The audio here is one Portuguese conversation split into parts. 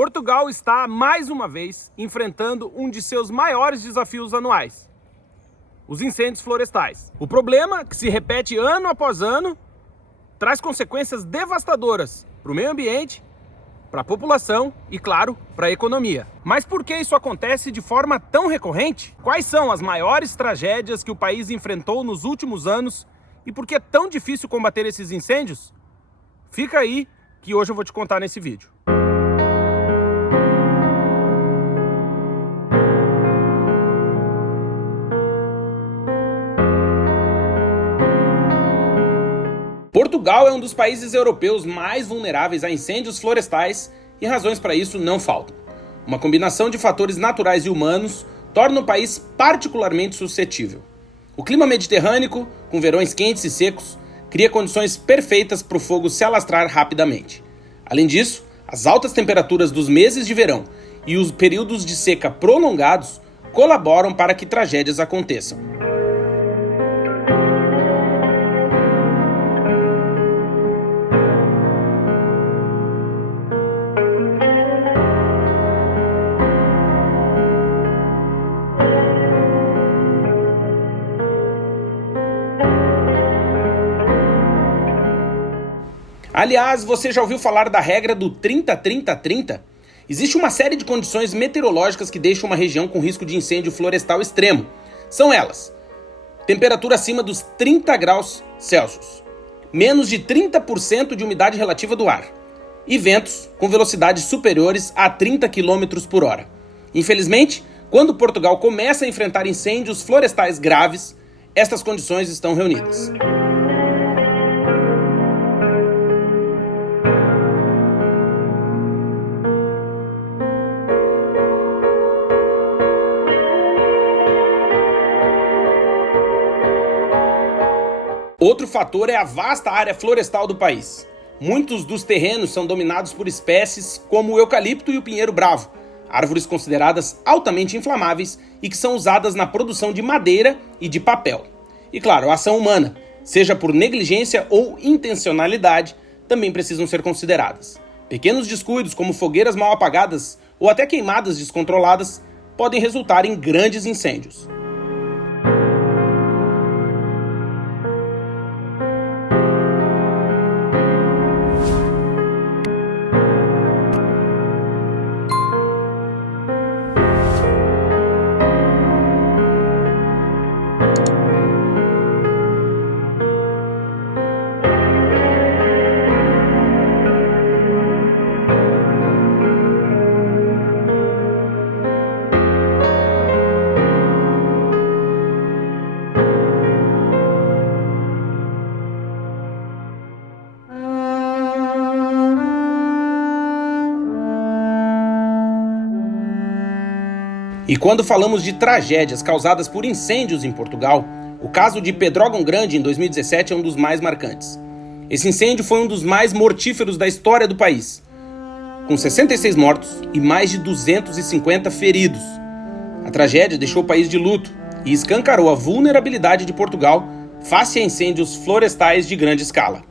Portugal está, mais uma vez, enfrentando um de seus maiores desafios anuais: os incêndios florestais. O problema, que se repete ano após ano, traz consequências devastadoras para o meio ambiente, para a população e, claro, para a economia. Mas por que isso acontece de forma tão recorrente? Quais são as maiores tragédias que o país enfrentou nos últimos anos e por que é tão difícil combater esses incêndios? Fica aí que hoje eu vou te contar nesse vídeo. Portugal é um dos países europeus mais vulneráveis a incêndios florestais e razões para isso não faltam. Uma combinação de fatores naturais e humanos torna o país particularmente suscetível. O clima mediterrâneo, com verões quentes e secos, cria condições perfeitas para o fogo se alastrar rapidamente. Além disso, as altas temperaturas dos meses de verão e os períodos de seca prolongados colaboram para que tragédias aconteçam. Aliás, você já ouviu falar da regra do 30-30-30? Existe uma série de condições meteorológicas que deixam uma região com risco de incêndio florestal extremo. São elas: temperatura acima dos 30 graus Celsius, menos de 30% de umidade relativa do ar e ventos com velocidades superiores a 30 km por hora. Infelizmente, quando Portugal começa a enfrentar incêndios florestais graves, estas condições estão reunidas. Outro fator é a vasta área florestal do país. Muitos dos terrenos são dominados por espécies como o eucalipto e o pinheiro bravo, árvores consideradas altamente inflamáveis e que são usadas na produção de madeira e de papel. E claro, a ação humana, seja por negligência ou intencionalidade, também precisam ser consideradas. Pequenos descuidos, como fogueiras mal apagadas ou até queimadas descontroladas, podem resultar em grandes incêndios. E quando falamos de tragédias causadas por incêndios em Portugal, o caso de Pedrógão Grande em 2017 é um dos mais marcantes. Esse incêndio foi um dos mais mortíferos da história do país, com 66 mortos e mais de 250 feridos. A tragédia deixou o país de luto e escancarou a vulnerabilidade de Portugal face a incêndios florestais de grande escala.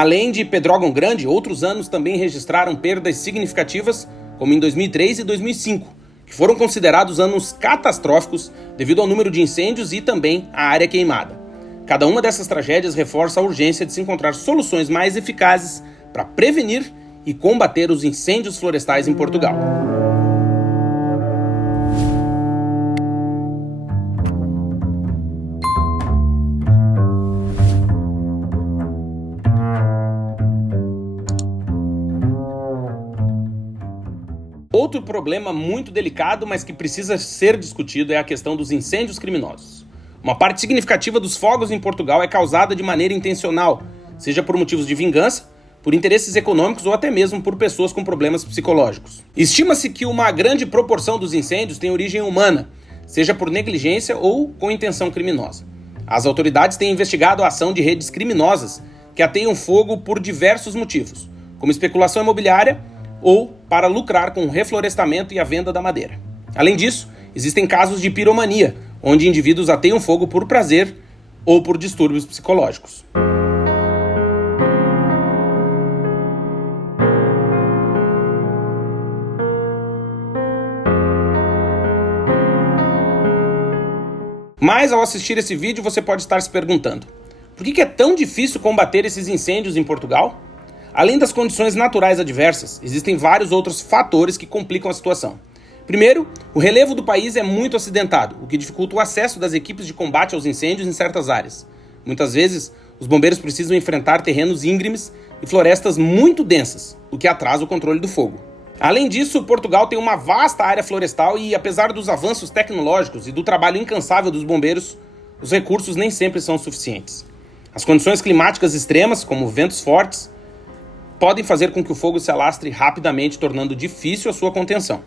Além de Pedrógão Grande, outros anos também registraram perdas significativas, como em 2003 e 2005, que foram considerados anos catastróficos devido ao número de incêndios e também à área queimada. Cada uma dessas tragédias reforça a urgência de se encontrar soluções mais eficazes para prevenir e combater os incêndios florestais em Portugal. Outro problema muito delicado, mas que precisa ser discutido, é a questão dos incêndios criminosos. Uma parte significativa dos fogos em Portugal é causada de maneira intencional, seja por motivos de vingança, por interesses econômicos ou até mesmo por pessoas com problemas psicológicos. Estima-se que uma grande proporção dos incêndios tem origem humana, seja por negligência ou com intenção criminosa. As autoridades têm investigado a ação de redes criminosas que ateiam fogo por diversos motivos, como especulação imobiliária ou para lucrar com o reflorestamento e a venda da madeira. Além disso, existem casos de piromania, onde indivíduos ateiam fogo por prazer ou por distúrbios psicológicos. Mas ao assistir esse vídeo você pode estar se perguntando: por que é tão difícil combater esses incêndios em Portugal? Além das condições naturais adversas, existem vários outros fatores que complicam a situação. Primeiro, o relevo do país é muito acidentado, o que dificulta o acesso das equipes de combate aos incêndios em certas áreas. Muitas vezes, os bombeiros precisam enfrentar terrenos íngremes e florestas muito densas, o que atrasa o controle do fogo. Além disso, Portugal tem uma vasta área florestal e, apesar dos avanços tecnológicos e do trabalho incansável dos bombeiros, os recursos nem sempre são suficientes. As condições climáticas extremas, como ventos fortes, podem fazer com que o fogo se alastre rapidamente, tornando difícil a sua contenção.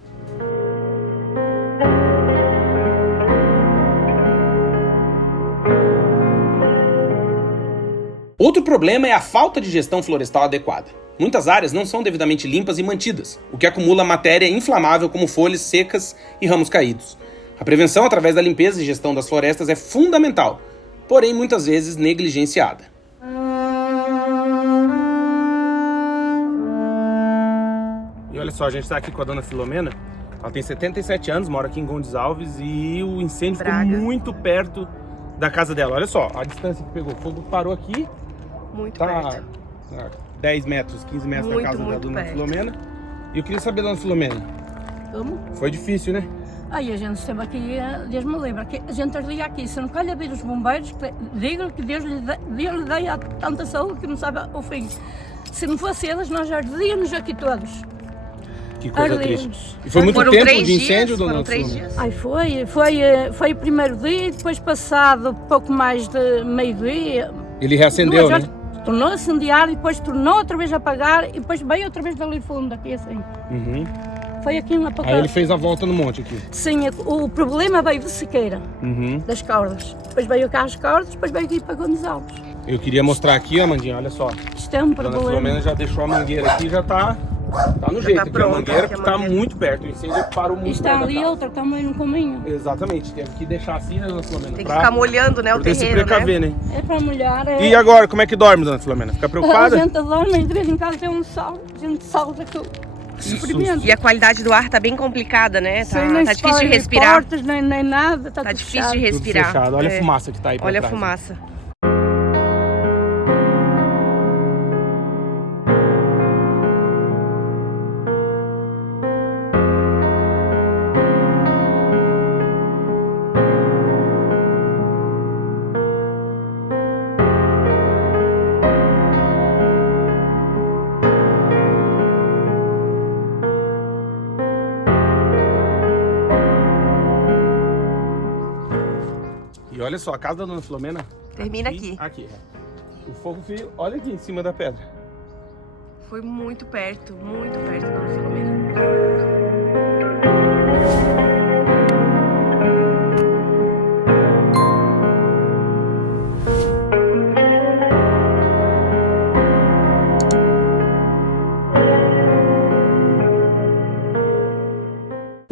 Outro problema é a falta de gestão florestal adequada. Muitas áreas não são devidamente limpas e mantidas, o que acumula matéria inflamável como folhas secas e ramos caídos. A prevenção através da limpeza e gestão das florestas é fundamental, porém muitas vezes negligenciada. E olha só, a gente está aqui com a dona Filomena. Ela tem 77 anos, mora aqui em Gondes Alves e o incêndio ficou muito perto da casa dela. Olha só a distância que pegou. O fogo parou aqui. Muito perto. 10 metros, 15 metros da casa da dona perto. Filomena. E eu queria saber, dona Filomena. Como? Foi difícil, né? Aí a gente esteve aqui, Deus me lembra, que a gente ardia aqui, se não calha vir os bombeiros, digam que Deus lhe dê tanta saúde que não sabe o fim. Se não fosse eles, nós ardíamos aqui todos. Que coisa triste. E foi muito tempo de incêndio, dona Filomena? Ai, foi o primeiro dia, depois passado pouco mais de meio-dia. Ele reacendeu, né? Tornou a incendiar e depois tornou outra vez a apagar e depois veio outra vez dali fundo, aqui assim. Uhum. Foi aqui uma pouca... Aí ele fez a volta no monte aqui. Sim, o problema veio de Siqueira, das Cordas. Depois veio cá as Cordas, depois veio aqui para Gondes Alves. Eu queria mostrar aqui, Amandinha, olha só. Isto é um problema. Dona Filomena já deixou a mangueira aqui, já tá no jeito. Aqui a mangueira que tá muito perto, o incêndio parou muito perto. Está ali outra, tá no caminho. Exatamente, teve que deixar assim, né, dona Filomena? Tem que ficar molhando, né, o terreno, se precaver, né? É para molhar. E agora, como é que dorme, dona Filomena? Fica preocupada? A gente dorme, de vez em quando tem um sol, a gente salta com... E a qualidade do ar tá bem complicada, né? Tá difícil de respirar. Portas, nem nada, tá difícil de respirar. Tudo fechado. Olha a fumaça que tá aí pra trás. Olha a fumaça. E olha só, a casa da dona Filomena termina aqui. Aqui. O fogo veio, olha aqui em cima da pedra. Foi muito perto, dona Filomena.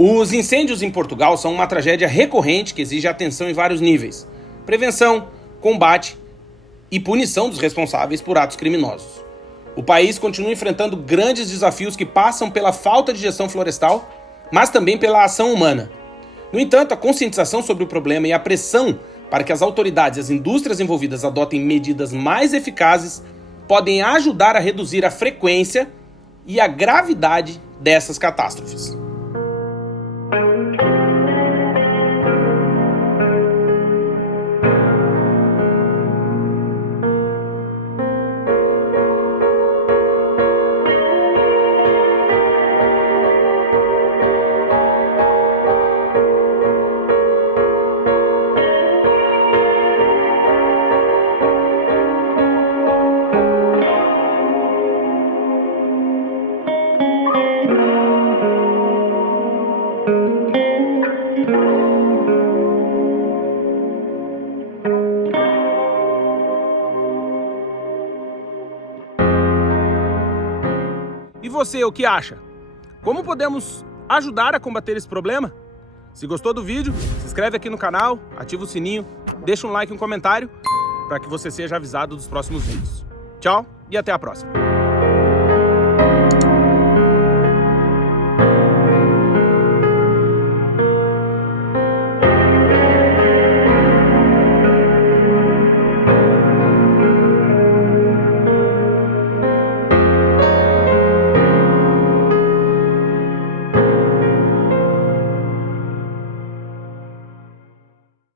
Os incêndios em Portugal são uma tragédia recorrente que exige atenção em vários níveis: prevenção, combate e punição dos responsáveis por atos criminosos. O país continua enfrentando grandes desafios que passam pela falta de gestão florestal, mas também pela ação humana. No entanto, a conscientização sobre o problema e a pressão para que as autoridades e as indústrias envolvidas adotem medidas mais eficazes podem ajudar a reduzir a frequência e a gravidade dessas catástrofes. você, o que acha? Como podemos ajudar a combater esse problema? Se gostou do vídeo, se inscreve aqui no canal, ativa o sininho, deixa um like e um comentário para que você seja avisado dos próximos vídeos. Tchau e até a próxima!